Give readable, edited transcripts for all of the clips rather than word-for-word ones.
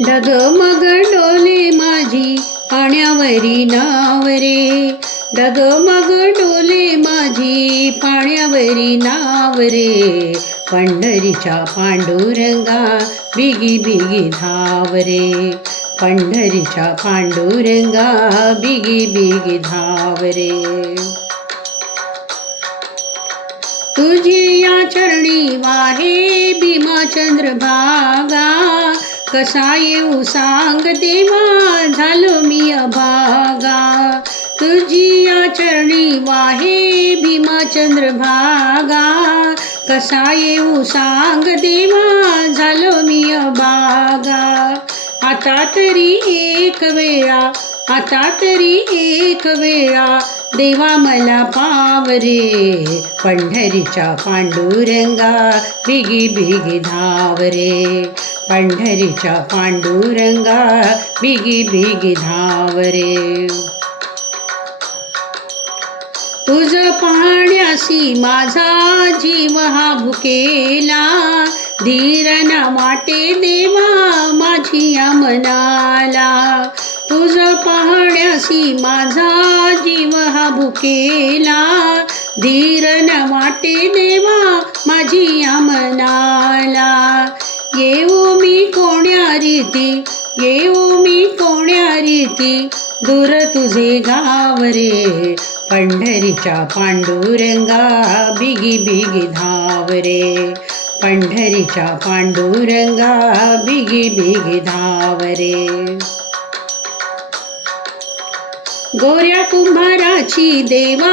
डगमग डोले माझी पाण्यावरी नाव रे, डगमग डोले माझी पाण्यावरी नाव रे. पंढरीच्या पांडुरंगा बिगी बिगी धाव रे, पंढरीच्या पांडुरंगा बिगी बिगी धाव रे. तुझी या चरणी वाहे भीमाचंद्र भागा, कसा येऊ सांग देवा झालो मी अभागा. तुझी या चरणी वाहे भीमाचंद्र भागा, कसा येऊ सांग देवा झालो मी अभागा. आता तरी एक वेळा, आता तरी एक वेळा देवा मला पाव रे. पंढरीच्या पांडुरंगा बिगी बिगी धाव रे, पंढरीच्या पांडुरंगा बिगी बिगी धाव रे. तुझ पाहण्यासी माझा जीव हा भुकेला, धीर न वाटे देवा माझी या मनाला. तुझ पाहण्यासी माझा जीव हा भुकेला, धीर न वाटे देवा माझी या मनाला. येऊ मी कोण्या रीती, येऊ मी कोण्या रीती, दूर तुझे गाव रे. पंढरीच्या पांडुरंगा बिगी बिगी धाव रे, पंढरीच्या पांडुरंगा बिगी बिगी धाव रे. गोऱ्या कुंभाराची देवा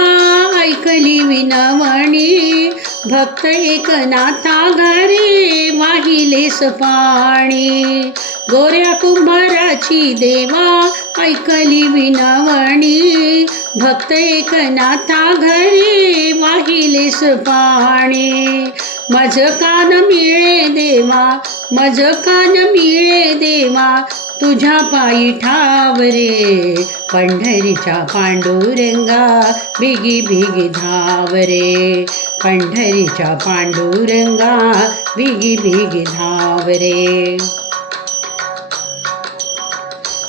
ऐकली विनवणी, भक्त एकनाथा घरी वाहिलेस पाणी. गोऱ्या कुंभाराची देवा ऐकली विनवणी, भक्त एकनाथा घरी वाहिलेस पाणी. मज कान मिळे देवा, मज कान मिळे देवा, तुझ्या पायी ठाव रे. पंढरीच्या पांडुरंगा बिगी बिगी धाव रे, पंढरीच्या पांडुरंगा बिगी बिगी धाव रे.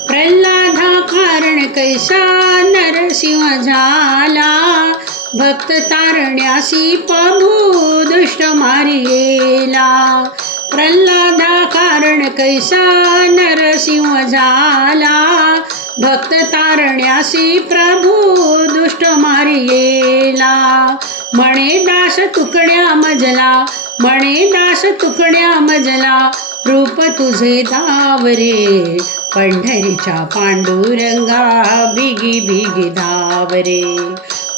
प्रल्हादा कारण कैसा नरसिंह झाला, भक्त तारण्यासी प्रभू दुष्ट मारियेला. प्रल्हादा कारण कैसा नरसिंह झाला, भक्त तारण्यासी प्रभू दुष्ट मारियेला. म्हणे दास तुकड्या मजला, म्हणे दास तुकड्या मजला, रूप तुझे धाव रे. पंढरीच्या पांडुरंगा बिगी बिगी धाव रे,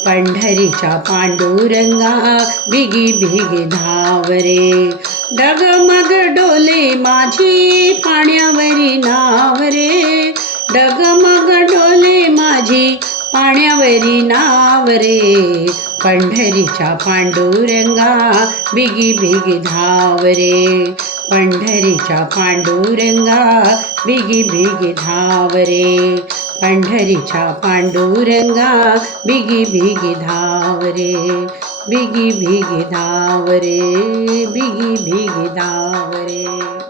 पंढरीच्या पांडुरंगा बिगी बिगी धाव रे. डगमग डोले माझी पाण्यावरी नाव रे, डगमग डोले माझी पाण्यावरी नाव रे. पंढरीच्या पांडुरंगा बिगी बिगी धाव रे, पंढरीच्या पांडुरंगा बिगी बिगी धाव रे. पंढरीच्या पांडुरंगा बिगी बिगी धाव रे, बिगी बिगी धाव रे, बिगी बिगी धाव रे.